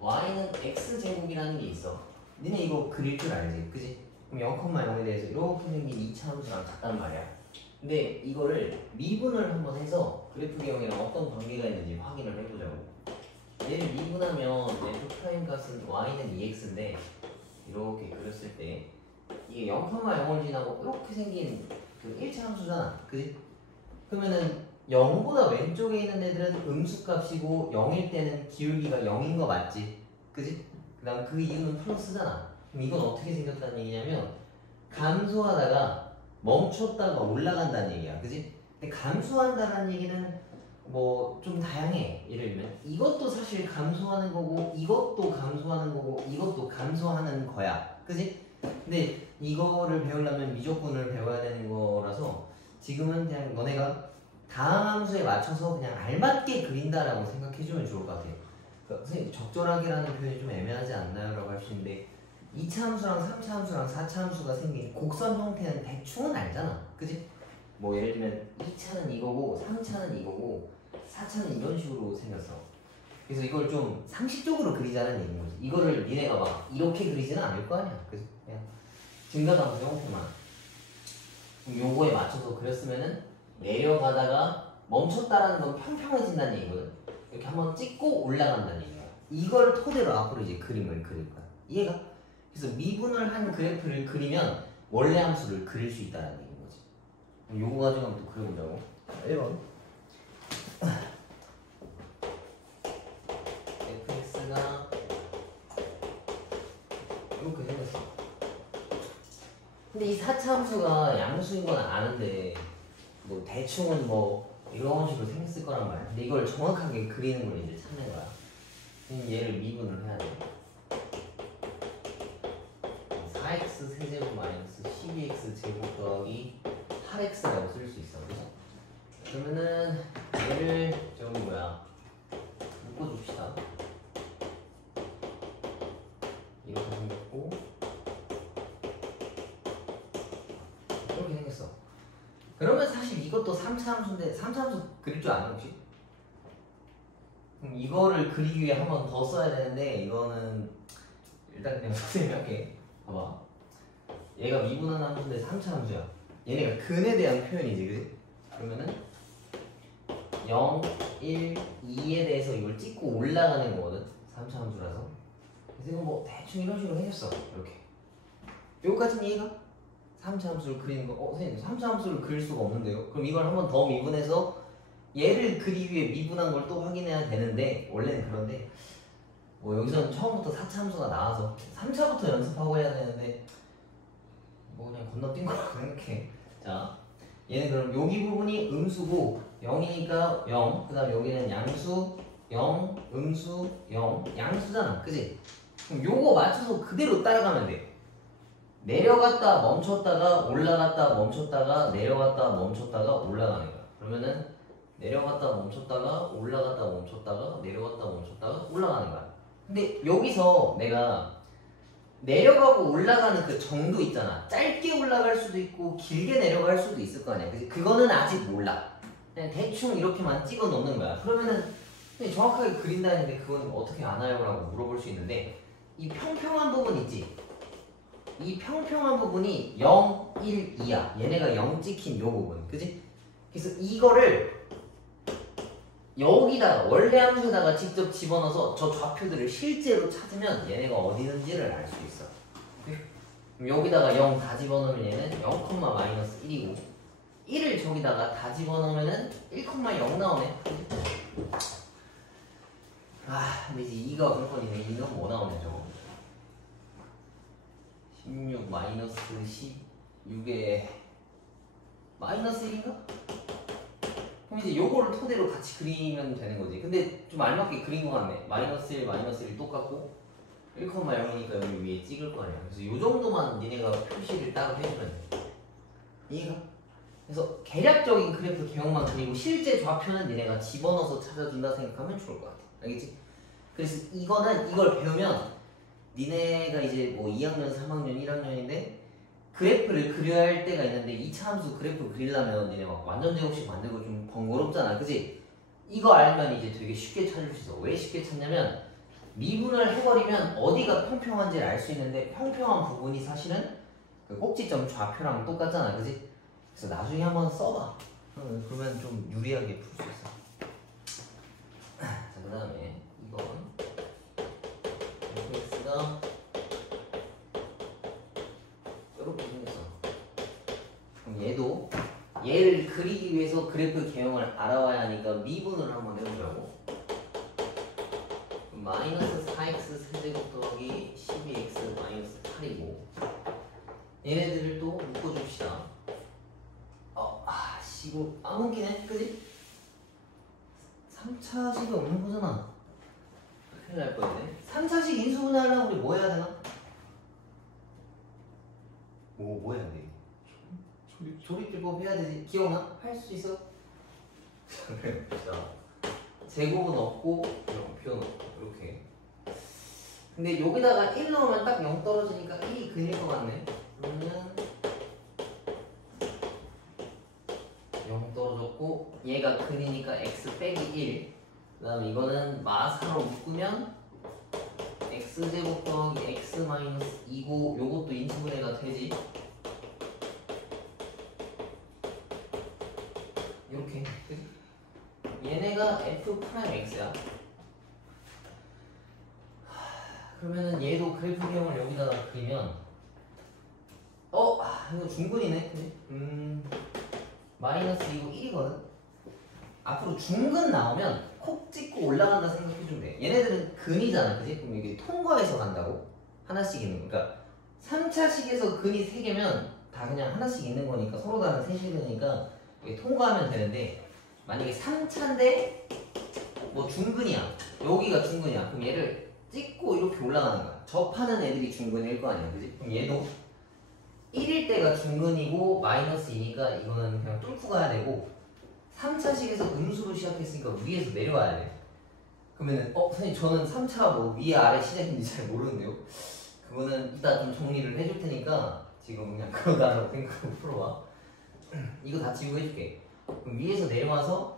y는 x제곱이라는 게 있어. 니네 이거 그릴 줄 알지? 그지? 그럼 0,0에 대해서 이렇게 생긴 2차 함수랑 같단 말이야. 근데 이거를 미분을 한번 해서 그래프 개형이랑 어떤 관계가 있는지 확인을 해보자고. 얘를 미분하면 f 프라임 값은 y는 2x인데 이렇게 그렸을 때 이게 0,0을 지나고 이렇게 생긴 그 1차 함수잖아. 그지? 그러면은 0보다 왼쪽에 있는 애들은 음수값이고 0일 때는 기울기가 0인 거 맞지? 그지? 그 다음 그 이유는 플러스잖아. 그럼 이건 어떻게 생겼다는 얘기냐면 감소하다가 멈췄다가 올라간다는 얘기야. 그지? 근데 감소한다는 얘기는 뭐 좀 다양해. 예를 들면 이것도 사실 감소하는 거고 이것도 감소하는 거고 이것도 감소하는 거야. 그지? 근데 이거를 배우려면 미적분을 배워야 되는 거라서 지금은 그냥 너네가 다음 함수에 맞춰서 그냥 알맞게 그린다라고 생각해주면 좋을 것 같아요. 그러니까 선생님 적절하게라는 표현이 좀 애매하지 않나요? 라고 할 수 있는데 2차 함수랑 3차 함수랑 4차 함수가 생긴 곡선 형태는 대충은 알잖아. 그지? 뭐 예를 들면 2차는 이거고 3차는 이거고 4차는 이런 식으로 생겼어. 그래서 이걸 좀 상식적으로 그리자는 얘기인 거지. 이거를 니네가 막 이렇게 그리지는 않을 거 아니야. 그지? 그냥 증가함수 형태만. 그럼 요거에 맞춰서 그렸으면은 내려가다가 멈췄다라는 건 평평해진다는 얘기거든. 이렇게 한번 찍고 올라간다는 얘기야. 이걸 토대로 앞으로 이제 그림을 그릴 거야. 이해가? 그래서 미분을 한 그래프를 그리면 원래 함수를 그릴 수 있다는 얘기인 거지. 그럼 요거 가지고 한번 또 그려보자고. 1번 fx가 이렇게 생겼어. 근데 이 4차 함수가 양수인 건 아는데 뭐 대충은 뭐 이런 식으로 생겼을 거란 말이야. 근데 이걸 정확하게 그리는 걸 이제 찾는 거야. 얘를 미분을 해야 돼. 4x 세제곱 마이너스 12x 제곱 더하기 8x라고 쓸 수 있어. 그죠? 그러면은 얘를 저기 뭐야 묶어줍시다. 이렇게 생겼고 이렇게 생겼어. 그러면 사실 이것도 3차 함수인데 3차 함수 그릴 줄 아는 혹시? 그럼 이거를 그리기 위해 한 번 더 써야 되는데 이거는 일단 그냥 선생님이 할게. 봐봐. 얘가 미분하는 함수인데 3차 함수야. 얘네가 근에 대한 표현이지, 그지? 그러면은 0, 1, 2에 대해서 이걸 찍고 올라가는 거거든. 3차 함수라서. 그래서 이거 뭐 대충 이런 식으로 해줬어. 이렇게. 요까지는 이해가? 3차 함수를 그리는 거. 선생님 3차 함수를 그릴 수가 없는데요? 그럼 이걸 한 번 더 미분해서 얘를 그리기 위해 미분한 걸 또 확인해야 되는데 원래는 그런데 뭐 여기서는 처음부터 4차 함수가 나와서 3차부터 연습하고 해야 되는데 뭐 그냥 건너뛴 거라고 생각해. 자, 얘는 그럼 여기 부분이 음수고 0이니까 0, 그 다음 여기는 양수 0, 음수 0, 양수잖아, 그지? 그럼 요거 맞춰서 그대로 따라가면 돼. 내려갔다 멈췄다가 올라갔다 멈췄다가 내려갔다 멈췄다가 올라가는 거야. 그러면은 내려갔다 멈췄다가 올라갔다 멈췄다가 내려갔다 멈췄다가 올라가는 거야. 근데 여기서 내가 내려가고 올라가는 그 정도 있잖아. 짧게 올라갈 수도 있고 길게 내려갈 수도 있을 거 아니야. 그치? 그거는 아직 몰라. 그냥 대충 이렇게만 찍어 놓는 거야. 그러면은 정확하게 그린다 했는데 그건 어떻게 아나요? 라고 물어볼 수 있는데 이 평평한 부분 있지? 이 평평한 부분이 0, 1, 2야. 얘네가 0 찍힌 요 부분. 그치? 그래서 이거를 여기다가 원래 함수에다가 직접 집어넣어서 저 좌표들을 실제로 찾으면 얘네가 어디 있는지를 알 수 있어. 그럼 여기다가 0 다 집어넣으면 얘는 0, 마이너스 1이고 1을 저기다가 다 집어넣으면은 1,0 나오네. 근데 이제 2가 그런거리네. 2는 뭐 나오냐 저거. 16 마이너스 16에 마이너스 1인가? 그럼 이제 요거를 토대로 같이 그리면 되는 거지. 근데 좀 알맞게 그린 것 같네. 마이너스 1, 마이너스 1 똑같고 1,0이니까 여기 위에 찍을 거 아니야. 그래서 요 정도만 니네가 표시를 따로 해주면 돼. 이해가? 그래서 계략적인 그래프 개형만 그리고 실제 좌표는 니네가 집어넣어서 찾아준다 생각하면 좋을 것 같아. 알겠지? 그래서 이걸 배우면 니네가 이제 뭐 2학년, 3학년, 1학년인데 그래프를 그려야 할 때가 있는데 2차 함수 그래프 그리려면 니네 막 완전 제곱식 만들고 좀 번거롭잖아, 그치? 이거 알면 이제 되게 쉽게 찾을 수 있어. 왜 쉽게 찾냐면 미분을 해버리면 어디가 평평한지를 알 수 있는데 평평한 부분이 사실은 그 꼭지점 좌표랑 똑같잖아, 그치? 그래서 나중에 한번 써봐. 그러면 좀 유리하게 풀 수 있어. 자, 그 다음에 이건 fx가 이렇게 생겼어. 그럼 얘를 그리기 위해서 그래프 개형을 알아와야 하니까 미분을 한번 해보자고. 마이너스 4x 세제곱 더하기 12x 마이너스 8이고 얘네들을 또 묶어줍시다. 이거 안 옮기네? 그지? 3차식이 없는 거잖아. 큰일 날 뻔했네. 3차식 인수분해하려면 우리 뭐 해야 되나? 뭐 해야 돼? 조립비법 해야 되지. 기억나? 할 수 있어? 그래. 자, 제곱은 없고 표현 이렇게. 근데 여기다가 1 넣으면 딱 0 떨어지니까 1이 그릴 것 같네. 그러면 0 떨어졌고 얘가 근이니까 x 빼기 1. 그 다음에 이거는 마사로 묶으면 x제곱 더하기 x 마이너스 2고 요것도 인수분해가 되지. 이렇게. 얘네가 f'x야. 그러면은 얘도 그래프 개형을 여기다가 그리면 이거 중근이네. 그지? 마이너스 2고 1이거든. 앞으로 중근 나오면 콕 찍고 올라간다 생각해주면 돼. 얘네들은 근이잖아, 그지? 그럼 이게 통과해서 간다고? 하나씩 있는 거. 그러니까 3차식에서 근이 3개면 다 그냥 하나씩 있는 거니까 서로 다른 세식이니까 이게 통과하면 되는데 만약에 3차인데 뭐 중근이야. 여기가 중근이야. 그럼 얘를 찍고 이렇게 올라가는 거야. 접하는 애들이 중근일 거 아니야, 그지? 그럼 얘도 1일 때가 중근이고 마이너스 2니까 이거는 그냥 뚫고 가야 되고 3차식에서 음수로 시작했으니까 위에서 내려와야 돼. 그러면은 선생님 저는 3차 뭐 위에 아래 시작인지 잘 모르는데요. 그거는 이따 좀 정리를 해줄 테니까 지금 그냥 그러다라고 생각하고 풀어봐. 이거 다 지우고 해줄게. 그럼 위에서 내려와서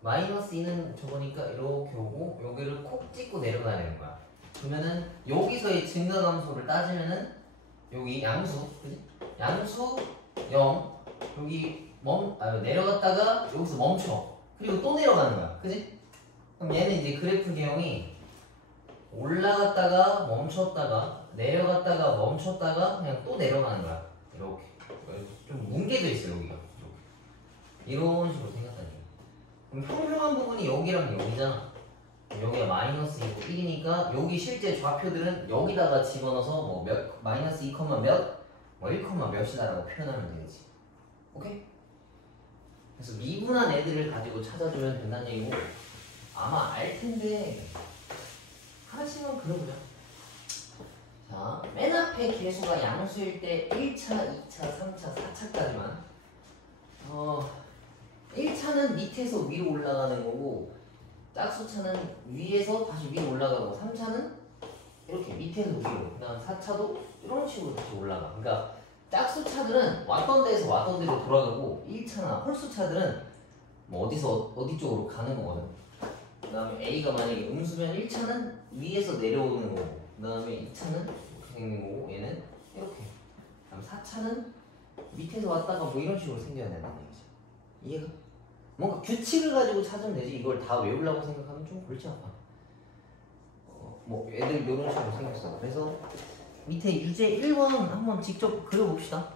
마이너스 2는 저거니까 이렇게 오고 여기를 콕 찍고 내려가야 되는 거야. 그러면은 여기서의 증가감소를 따지면은 여기 양수, 그지? 양수 0 여기 내려갔다가 여기서 멈춰. 그리고 또 내려가는 거야, 그지? 그럼 얘는 이제 그래프 개형이 올라갔다가 멈췄다가 내려갔다가 멈췄다가 그냥 또 내려가는 거야. 이렇게 좀 뭉개져 있어 여기가. 이렇게. 이런 식으로 생각하는 거야. 그럼 평평한 부분이 여기랑 여기잖아. 여기가 마이너스 2고 1이니까 여기 실제 좌표들은 여기다가 집어넣어서 뭐 마이너스 2, 몇, 뭐 1, 몇이다라고 표현하면 되겠지. 오케이? 그래서 미분한 애들을 가지고 찾아주면 된다는 얘기고 아마 알 텐데 하나씩만 그려보자. 자, 맨 앞에 개수가 양수일 때 1차, 2차, 3차, 4차까지만 1차는 밑에서 위로 올라가는 거고 짝수차는 위에서 다시 위로 올라가고 3차는 이렇게 밑에서 위로 그 다음 4차도 이런 식으로 다시 올라가. 그러니까 짝수차들은 왔던 데에서 왔던 데로 돌아가고 1차나 홀수차들은 뭐 어디서 어디 쪽으로 가는 거거든. 그 다음에 A가 만약에 음수면 1차는 위에서 내려오는 거고 그 다음에 2차는 이렇게 생긴 거고 얘는 이렇게 그 다음 4차는 밑에서 왔다가 뭐 이런 식으로 생겨야 된다는 얘기지. 이해가? 뭔가 규칙을 가지고 찾으면 되지 이걸 다 외우려고 생각하면 좀 골치 아파. 뭐 애들 이런 식으로 생겼어. 그래서 밑에 유제 1번 한번 직접 그려봅시다.